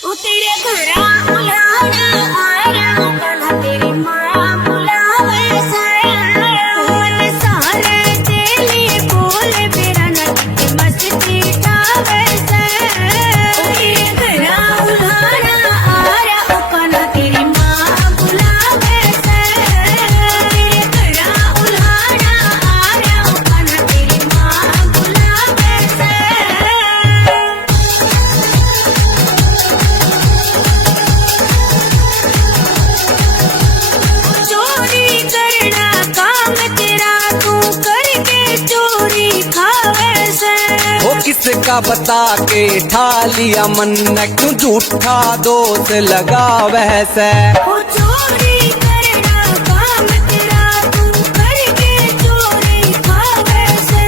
ओ तेरे घरा उलाना आया कना तेरी माँ बुलावे मन सारे तेली बोल बेरा नदी मस्ती ठावे ओ तेरे घरा उलाना आया कना तेरी माँ बुलावे तेरे घरा उलाना आया कना तेरी माँ बुलावे चोरी करना काम तेरा तू करके चोरी खावे से वो किसका बता के ठा लिया मन न क्यों झूठा दोष लगा वैसे। ओ चोरी करना काम तेरा तू करके चोरी खावे से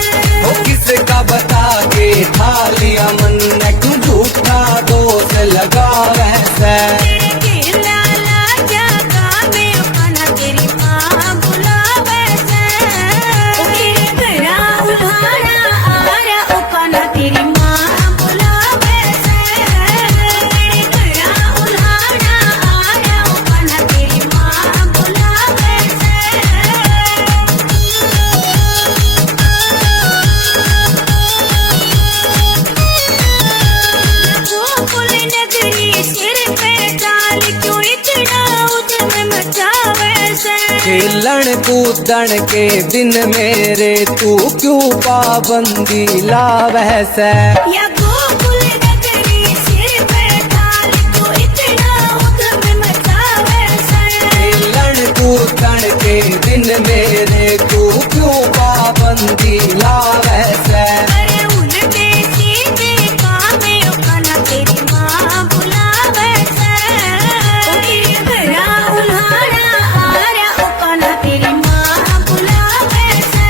वो किसका बता के ठा लिया मन न क्यों झूठा दोष लगा वैसे। तेरे केला लाजा कामे कना तेरी माँ बुलावे से ओ तेरे घरा उलाना आया ओ कना तेरी माँ बुलावे से तेरे घरा उलाना आया ओ कना तेरी माँ बुलावे गोकुल नगरी सिर पे डाल क्यों इतना उद्यम मचावे से खेलन कूदन के दिन मेरे तू क्यों पाबंदी ला वैसे। या गोकुल नगरी सिर पे डाल क्यों इतना उद्यम मचावे से खेलन कूदन के दिन मेरे तू क्यों पाबंदी ला वैसे। अरे उल्टे सीधे कामे कना तेरी माँ बुलावे से ओ तेरे घरा उलाना आया ओ कना तेरी माँ बुलावे से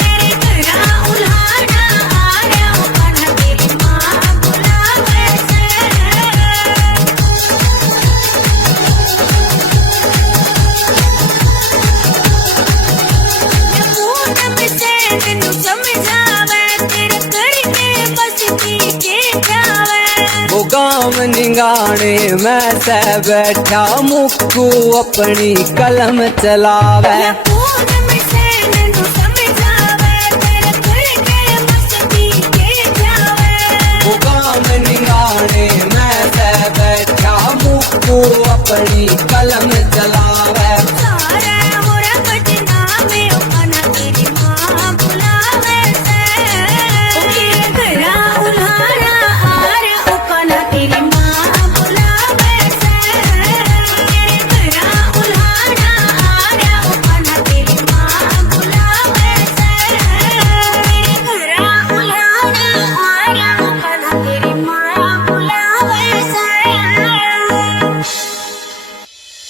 तेरे घरा उलाना आया ओ कना तेरी माँ बुलावे से पूनम से तेनू समझावे तेरे करके बसती के जावे वो गाँव निगाने मैं से बैठा मुक्कू अपनी कलम चलावे। या पूनम से तेनू समझावे तेरे करके बसती के जावे वो गाँव निगाने मैं से बैठा मुक्कू अपनी कलम चलावे। सारे मोरा बदनामे ओ कना तेरी माँ बुलावे से ओ तेरे घरा उलाना आया ओ कना तेरी माँ बुलावे से तेरे घरा उलाना आया ओ कना तेरी माँ बुलावे से तेरे घरा उलाना आया ओ कना तेरी माँ बुलावे से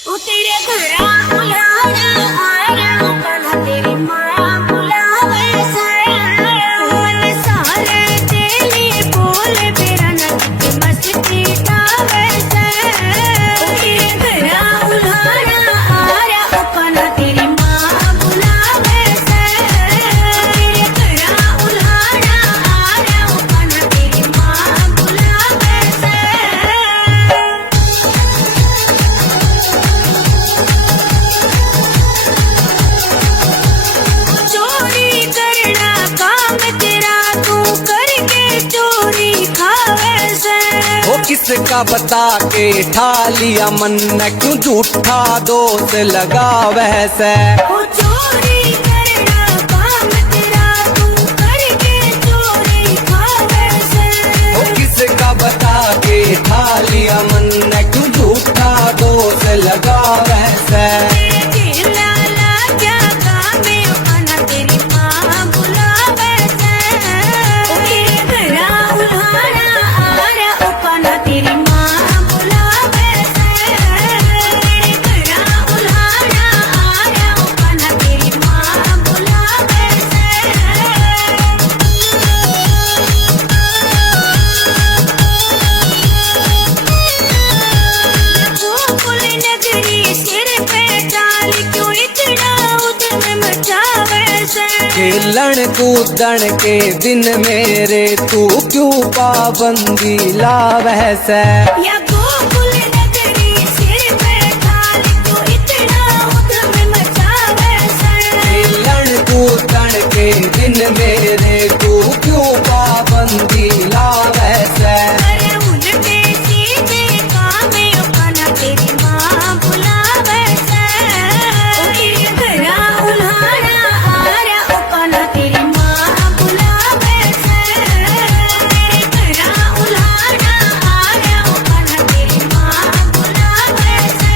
ओ तेरे घरा उलाना आया कना तेरी माँ बुलावे मन सारे तेली बोल बेरा नदी मस्ती ठावे ओ तेरे घरा उलाना आया कना तेरी माँ बुलावे तेरे घरा उलाना आया कना तेरी माँ बुलावे चोरी करना काम तेरा तू करके चोरी खावे से वो किसका बता के ठा लिया मन न क्यों झूठा दोष लगा वैसे। ओ चोरी करना काम तेरा तू करके चोरी खावे से वो किसका बता के ठा लिया मन न क्यों झूठा दोष लगा वैसे। तेरे केला लाजा कामे कना तेरी माँ बुलावे से ओ तेरे घरा उलाना आया ओ कना तेरी माँ बुलावे से तेरे घरा उलाना आया ओ कना तेरी माँ खेलन कूदन के दिन मेरे तू क्यों पाबंदी लावै से। या गोकुल नगरी सिर पे थाल क्यों इतना उधम मचावे से। खेलन कूदन के दिन मेरे तू क्यों पाबंदी लावै से। अरे उल्टे सीधे कामे उकाना तेरी माँ बुलावे से। तेरे घरा उल्हाड़ा आरा उकाना तेरी माँ बुलावे से। तेरे घरा उल्हाड़ा आरा उकाना तेरी माँ बुलावे से।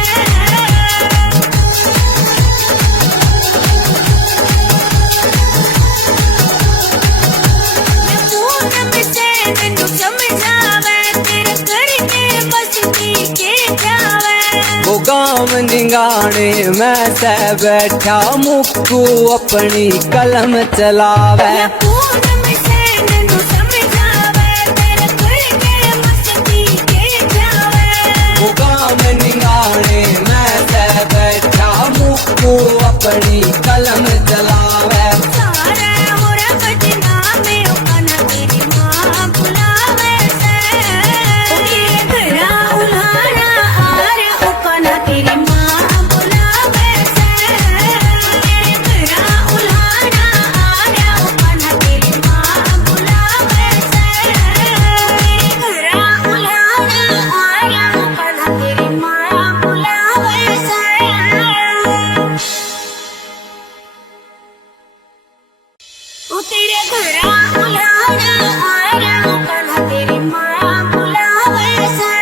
पूनम से मैनू समझावे तेरे करके बसती के जावे। वो गाँव निगाने मैं से बैठा मुक्कू अपनी कलम चलावे। या पूनम से मैनू समझावे तेरे करके बसती के जावे। वो गाँव निगाने मैं से बैठा मुक्कू अपनी कलम चलावे। सारे मोरा बदनामे उकाना तेरी माँ बुलावे से। तेरे घरा उल्हाड़ा आरा उकाना तेरी माँ बुलावे से। तेरे घरा उल्हाड़ा आरा उकाना तेरी माँ बुलावे से। तेरे घरा उल्हाड़ा आरा उकाना तेरी माँ बुलावे से। ओ तेरे घरा उल्हाड़ा आरा उकाना तेरी माँ बुलावे से।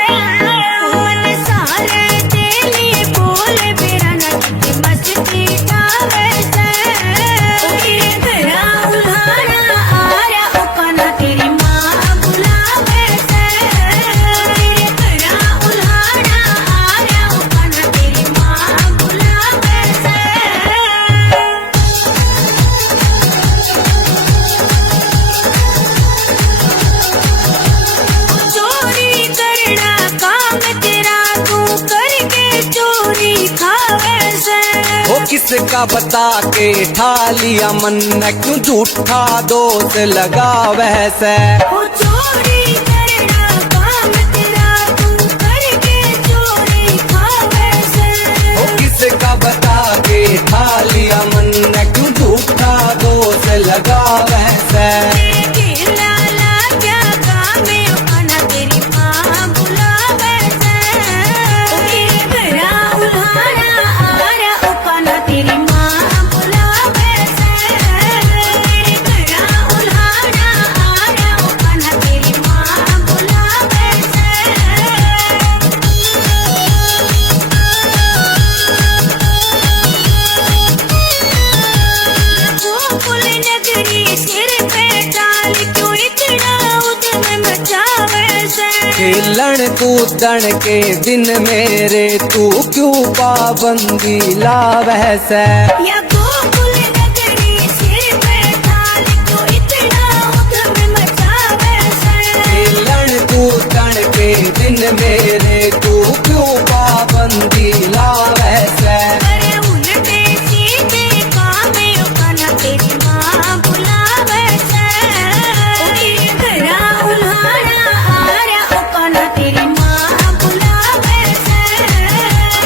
मन सारे तेली बोले बेरा नचते मस्ती गावे से। ओ तेरे घरा उल्हाड़ा आरा उकाना तेरी माँ बुलावे से। तेरे घरा उल्हाड़ा आरा उकाना तेरी माँ बुलावे से। चोरी करना काम तेरा तू करके चोरी खावे से। वो किसका बता के ठा लिया मन क्यों झूठा दोष लगावै से। ओ चोरी करना काम तेरा तू करके चोरी खावे से। वो किसका बता के ठा लिया मन क्यों झूठा दोष लगावै से। तेरे लाला क्या कामे उकाना तेरी माँ बुलावे से। तेरे घरा उल्हाड़ा आरा उकाना तेरी माँ बुलावे से। तेरे घरा उल्हाड़ा आरा उकाना तेरी माँ बुलावे से। गोकुल नगरी सिर पे डाल क्यों इतना उधम मचावे से। खेलन कूदन के दिन मेरे तू क्यों पाबंदी लावै से। या गोकुल नगरी सिर पे डाल क्यों इतना उधम मचावे से। खेलन कूदन के दिन मेरे तू क्यों पाबंदी लावै से। अरे उल्टे सीधे कामे उकाना तेरी माँ बुलावे से। तेरे घरा उल्हाड़ा आरा उकाना तेरी माँ बुलावे से।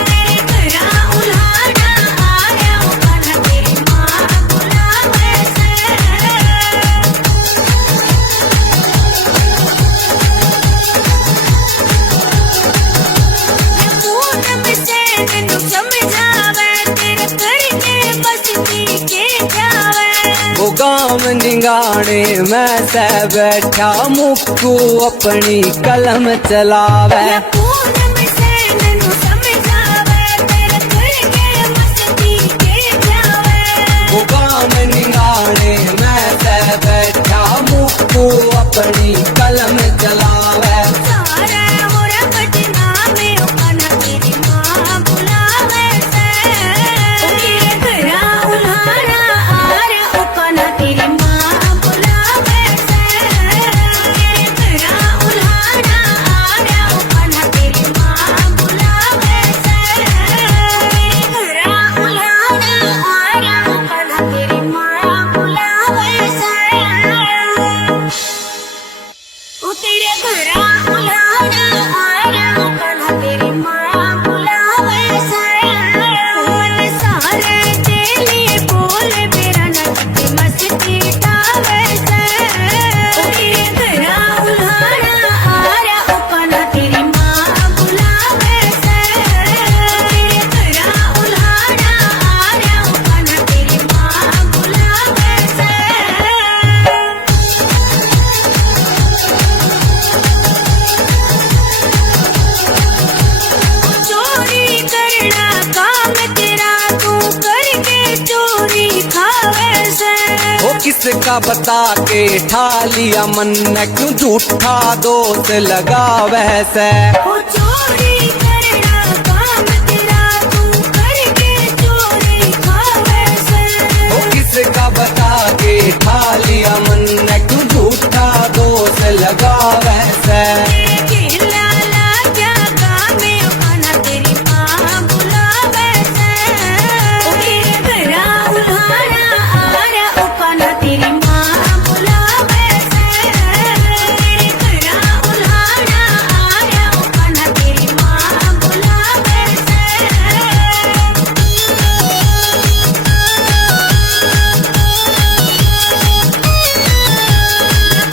तेरे घरा उल्हाड़ा आरा उकाना तेरी माँ बुलावे से। पूनम से मैनू समझावे तेरे करके बसती के जावे। वो गाँव निगाने मैं से बैठा मुक्कू अपनी कलम चलावे। या पूनम से मैनू समझावे तेरे करके बसती के जावे। वो गाँव निगाने मैं से बैठा मुक्कू अपनी कलम चलावे। सारे मोरा बदनामे उकाना तेरी माँ बुलावे से। तेरे घरा उल्हाड़ा आरा उकाना तेरी माँ बुलावे से। तेरे घरा उल्हाड़ा आरा उकाना तेरी किसका बता के ठा लिया मन क्यों झूठा दोष लगा वैसे वो चोरी करना काम तेरा तू करके चोरी खावे से वो किसका बता के ठा लिया मन क्यों झूठा दोष लगा वैसे लाला क्या काम है खाना तेरी माँ बुलावे से तेरा उल्हाड़ा आ रहा खाना तेरी माँ बुलावे से तेरा उल्हाड़ा आ रहा खाना तेरी माँ बुलावे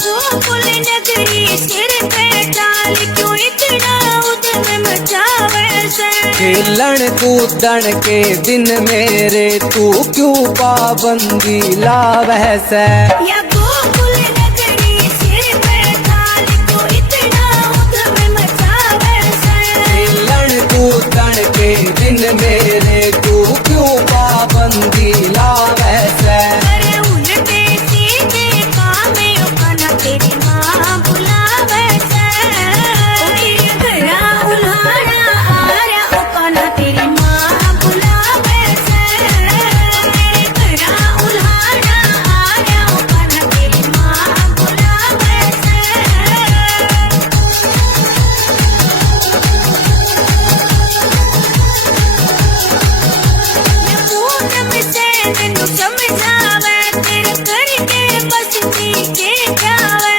गोकुल नगरी सिर पे डाल क्यों इतना उधम मचावे से खेलन कूदन के दिन मेरे तू क्यों पाबंदी लावे से या गोकुल नगरी सिर पे डाल क्यों इतना उधम मचावे से खेलन कूदन के दिन मेरे तू क्यों पाबंदी लावे से अरे उल्टे सीधे काम है खाना तेरी माँ बुलावे से तेरा उल्हाड़ा आ रहा खाना तेरी माँ बुलावे से तेरा उल्हाड़ा आ रहा खाना तेरी माँ बुलावे से पूनम से तैनू समझावे तेरे करके बसती के जावे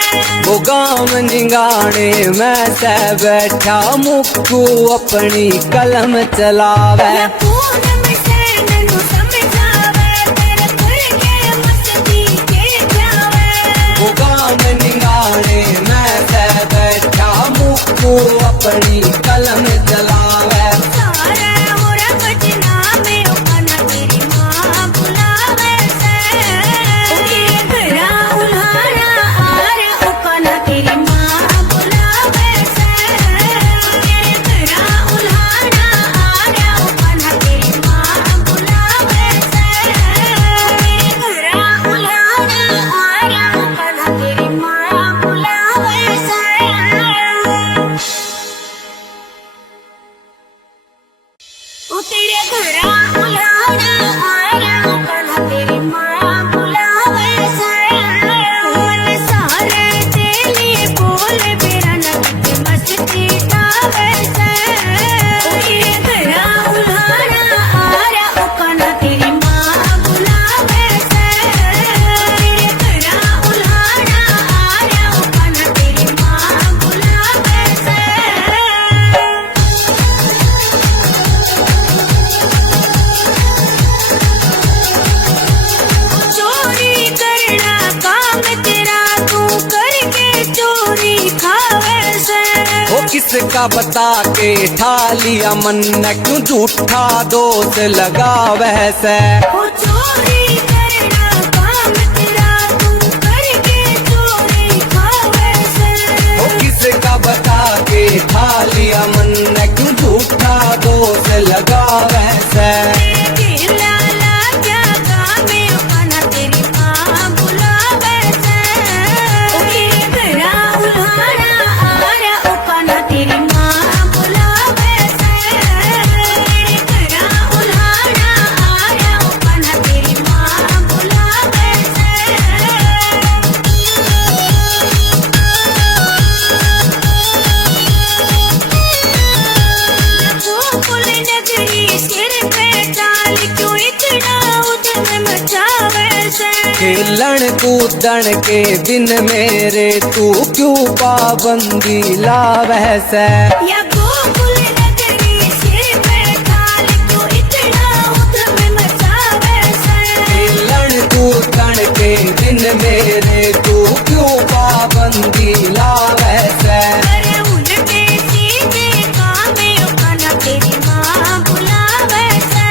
वो गाँव निगाने मैं सह बैठा मुक्कू अपनी कलम चलावे या पूनम से तैनू समझावे तेरे करके बसती के जावे वो गाँव निगाने मैं सह बैठा मुक्कू अपनी कलम चलावे सारे मोरा बजना में खाना तेरी माँ बुलावे से तेरा उल्हाड़ा आ रहा खाना तेरी माँ बुलावे से तेरा उल्हाड़ा आ रहा खाना तेरी माँ बुलावे से तेरा उल्हाड़ा आ रहा खाना तेरी माँ बुलावे से ओ तेरे घरा उल्हाड़ा आ रहा खाना तेरी माँ बुलावे से मन सारे तेली बोल मेरा नगद मस्ती तावे से तेरे घरा उल्हाड़ा आ रहा खाना तेरी माँ बुलावे से तेरे घरा उल्हाड़ा आ रहा खाना तेरी माँ बुलावे से चोरी करना काम तेरा तू करके चोरी खावे से वो किसका बता के ठा लिया मन क्यों झूठा दोष लगा वैसे वो चोरी करना काम तेरा तू करके चोरी खावे से वो किसका बता के ठा लिया मन क्यों झूठा दोष लगा वैसे लाला क्या काम है खाना तेरी माँ बुलावे से तेरा उल्हाड़ा आ रहा खाना तेरी माँ बुलावे से तेरा उल्हाड़ा आ रहा खाना तेरी माँ बुलावे से गोकुल नगरी सिर पे डाल क्यों इतना उधम मचावे से खेलन कूदन के दिन मेरे तू क्यों पाबंदी लावे से या गोकुल नगरी सिर पे डाल क्यों इतना उधम मचावे से खेलन कूदन के दिन मेरे तू क्यों पाबंदी लावे से अरे उल्टे सीधे काम है खाना तेरी माँ बुलावे से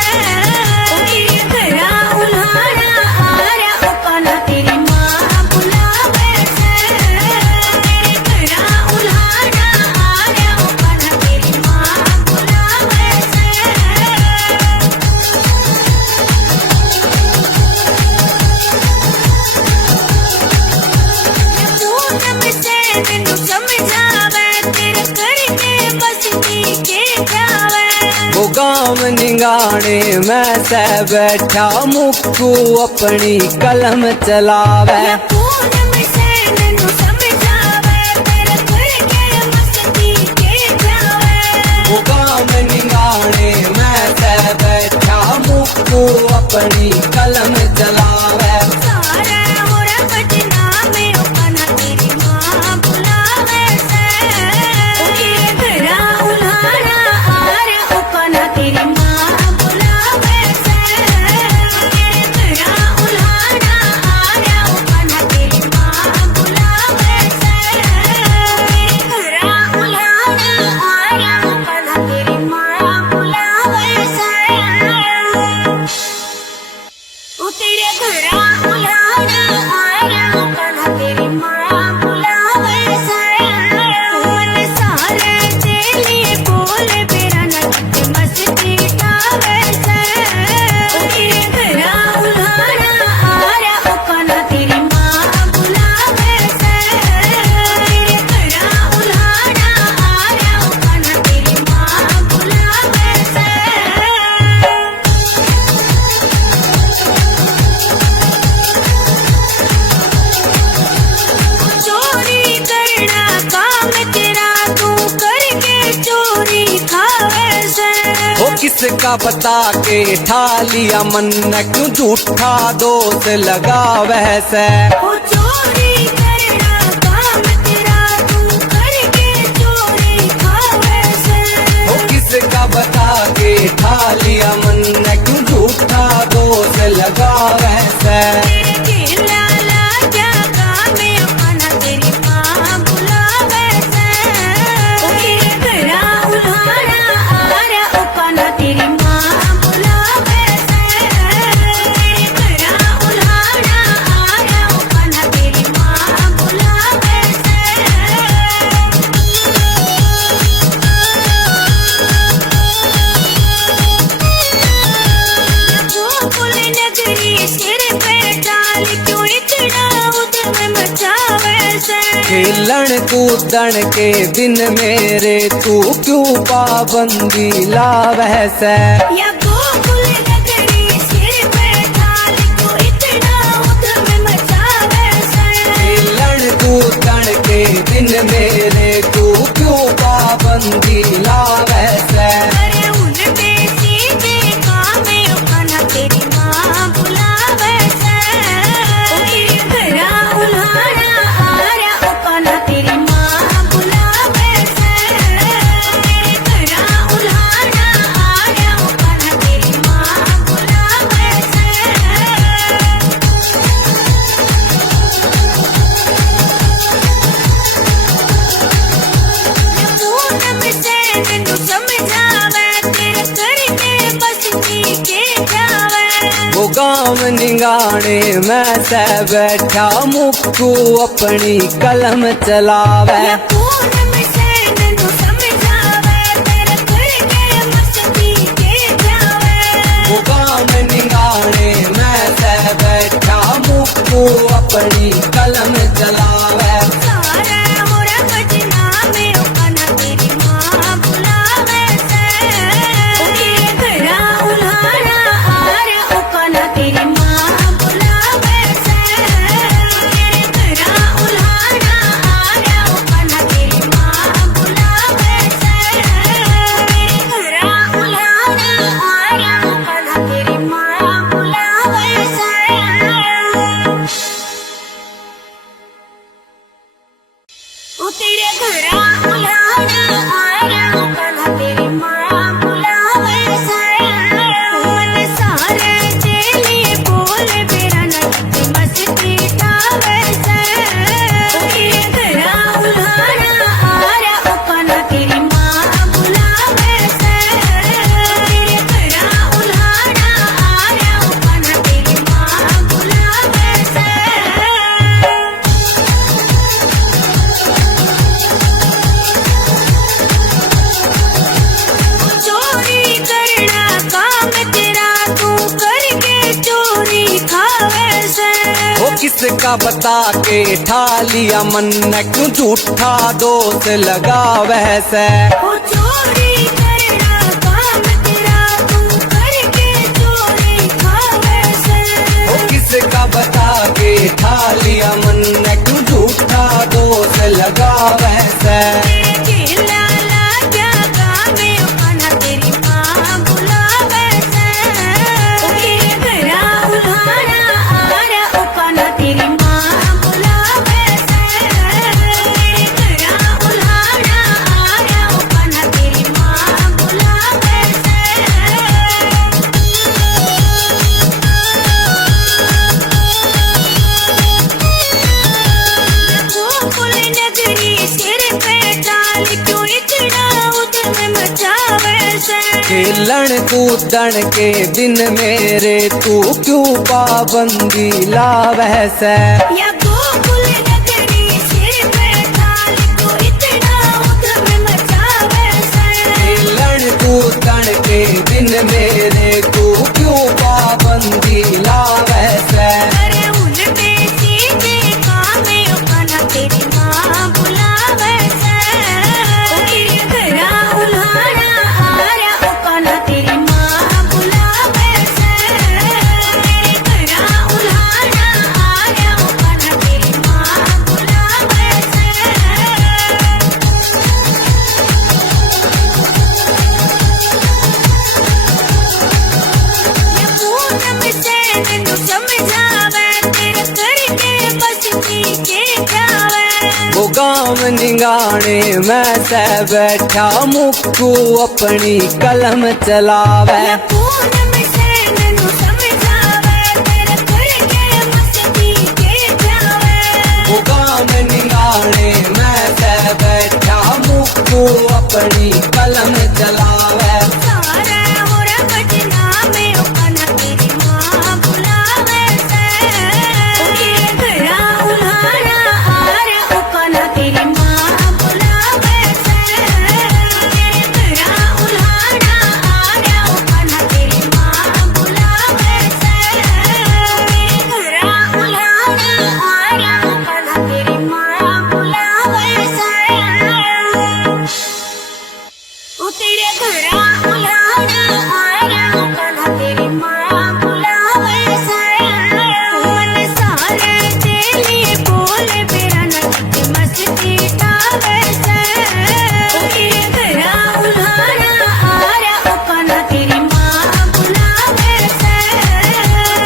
तेरा उल्हाड़ा आ रहा खाना तेरी माँ बुलावे से तेरा उल्हाड़ा आ रहा खाना गाँव निगाने मैं से बैठा मुक्कू अपनी कलम चलावे या पूनम से नन्नू समझावे तेरे घर के मस्ती के जावे वो गाँव निगाने मैं से बैठा मुक्कू अपनी कलम चलावे सारे मोरा पटना में ओपना तेरी माँ बुलावे से तेरे घरा उल्हाड़ा आरे ओपना तेरी माँ बुलावे से तेरे घरा उल्हाड़ा आरे ओपना तेरी माँ बुलावे से तेरे घरा उल्हाड़ा आरे ओपना तेरी माँ बुलावे से ओ तेरे घरा उल्हाड़ा आया ओपना तेरी माँ बुलावे से मन सारे तेली बोले बेरा नट मस्ती टावे से ओ तेरे घरा उल्हाड़ा आया ओपना तेरी माँ बुलावे से तेरे घरा उल्हाड़ा आया ओपना तेरी माँ बुलावे से चोरी करना काम तेरा तू करके चोरी खावे से वो किसका बता के ठा लिया मन न क्यों झूठा दोष लगावे से ओ चोरी करना काम तेरा तू करके चोरी खावे से वो किसका बता के ठा लिया मन न क्यों झूठा दोष लगावे से तेरे खेला लाजा कामे अपना तेरी माँ बुलावे से ओ तेरे घरा उल्हाड़ा आरा अपना तेरी माँ बुलावे से तेरे घरा उल्हाड़ा आरा अपना तेरी माँ बुलावे से गोकुल नगरी सिर पे डाल क्यों इतना उधम मचावे से खेलन कूदन के दिन मेरे तू क्यों पाबंदी लावे से या गोकुल नगरी सिर पे डाल क्यों इतना उधम मचावे से खेलन कूदन के दिन मेरे तू क्यों पाबंदी लावे से अरे उनके सीधे कामे अपना तेरी माँ बुलावे से ओ तेरे घरा उल्हाड़ा आरा अपना तेरी माँ बुलावे से तेरे घरा उल्हाड़ा आरा अपना तेरी माँ बुलावे से पूनम से नन्नू समझावे तेरे घर के बस्ती के जावे वो गाँव निगाने मैं से बैठा मुक्कू अपनी कलम चलावे या पूनम से नन्नू समझावे तेरे घर के मस्ती के जावे वो गाँव निगाने मैं से बैठा मुक्कू अपनी कलम चलावे सारे मोरा पटना में ओपना तेरी माँ बुलावे से तेरे घरा उल्हाड़ा आरा ओपना तेरी माँ बुलावे से तेरे घरा उल्हाड़ा आरा ओपना तेरी माँ बुलावे से तेरे घरा उल्हाड़ा आरा ओपना तेरी माँ बुलावे से ओ तेरे घरा उल्हाड़ा आरा ओपना तेरी माँ बुलावे से मन सारे तेली बोले बेरा नट मस्ती टावे से तेरे घरा उल्हाड़ा आरा ओपना तेरी माँ बुलावे से तेरे घरा उल्हाड़ा आरा ओपना तेरी माँ बुलावे से किसका बता के ठा लिया मन न क्यों झूठा दोष लगावे से ओ चोरी करना काम तेरा वैसे खेला लाजा गावे उकाना तेरी माँ बुलावे से तेरे घरा उल्हाड़ा आरा उकाना तेरी माँ बुलावे से तेरे घरा उल्हाड़ा आरा उकाना तेरी माँ बुलावे से गोकुल नगरी सिर पे डाल क्यों इतना उधम मचावे से खेलन कूदन के दिन मेरे तू क्यों पाबंदी लावे से या गोकुल नगरी सिर पे डाल क्यों इतना उधम मचावे से खेलन कूदन के दिन मेरे तू क्यों पाबंदी लावे से अरे उल्टे सीधे कामे उकाना तेरी माँ बुलावे से तेरे घरा उल्हाड़ा आरा उकाना तेरी माँ बुलावे से तेरे घरा उल्हाड़ा आरा उकाना तेरी माँ बुलावे से या पूनम से नैनू समझावे तेरे करके बस पीछे जावे वो गाँव निगाने मैं से बैठा मुक्कू अपनी कलम चलावे या पूनम से नैनू समझावे तेरे करके बस पीछे जावे वो गाँव निगाने मैं से बैठा मुक्कू अपनी कलम चलावे सारे होरा बजना में उकाना तेरी माँ बुलावे से तेरे घरा उल्हाड़ा आरा उकाना तेरी माँ बुलावे से तेरे घरा उल्हाड़ा आरा उकाना तेरी माँ बुलावे से तेरे घरा उल्हाड़ा आरा उकाना तेरी माँ बुलावे से ओ तेरे घरा उल्हाड़ा आरा उकाना तेरी माँ बुलावे से मन सारे तेली बोले बेरा नचते मस्ती तावे से ओ तेरे घरा उल्हाड़ा आरा उकाना तेरी माँ बुलावे से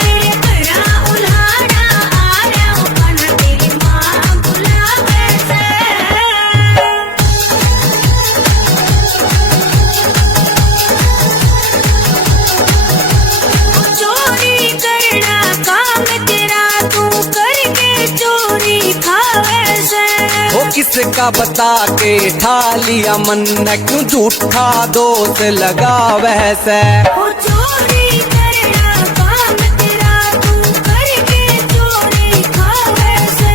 तेरे घरा उल्हाड़ा आरा उकाना तेरी माँ बुलावे से चोरी करना काम तेरा तू करके चोरी खावे से वो किसका बता के ठा लिया मन न क्यों झूठा दोष लगावे से ओ चोरी करना काम तेरा तू करके चोरी खावे से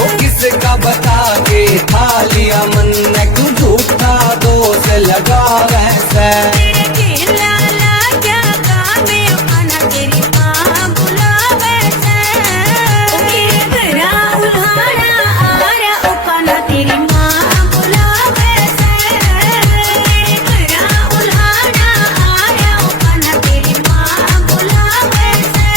वो किसका बता के ठा लिया मन न क्यों झूठा दोष लगावे से तेरे खेला लाजा गावे उकाना तेरी माँ बुलावे से तेरे घरा उल्हाड़ा आरा उकाना तेरी माँ बुलावे से तेरे घरा उल्हाड़ा आरा उकाना तेरी माँ बुलावे से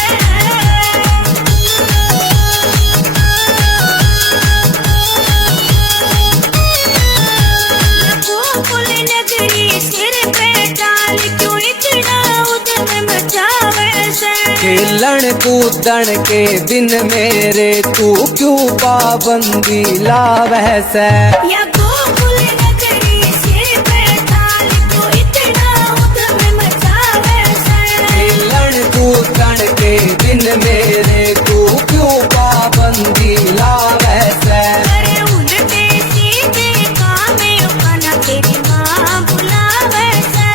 गोकुल नगरी सिर पे डाल क्यों इतना उधम मचावे से खेलन कूदन के दिन मेरे तू क्यों पाबंदी लावे से या गोकुल नगरी सिर पे डाल क्यों इतना उधम मचावे से खेलन कूदन के दिन मेरे तू क्यों पाबंदी लावे से अरे उल्टे सीधे कामे उकाना तेरी माँ बुलावे से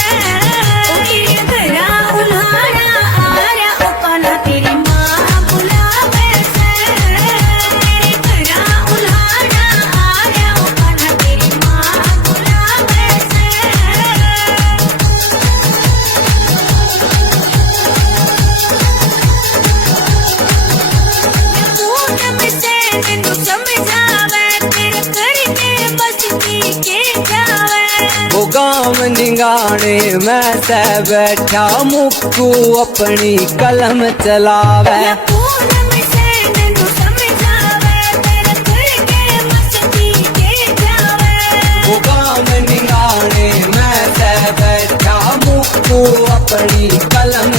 तेरे घरा उल्हाड़ा आरा उकाना तेरी माँ बुलावे से तेरे घरा उल्हाड़ा आरा उकाना तेरी माँ बुलावे से पूनम से नैनू समझावे तेरे करके बस पीछे जावे वो गाँव निगाने मैं से बैठा मुक्कू अपनी कलम चलावे या पूनम से नैनू समझावे तेरे करके मस्ती के जा तू अपनी कलम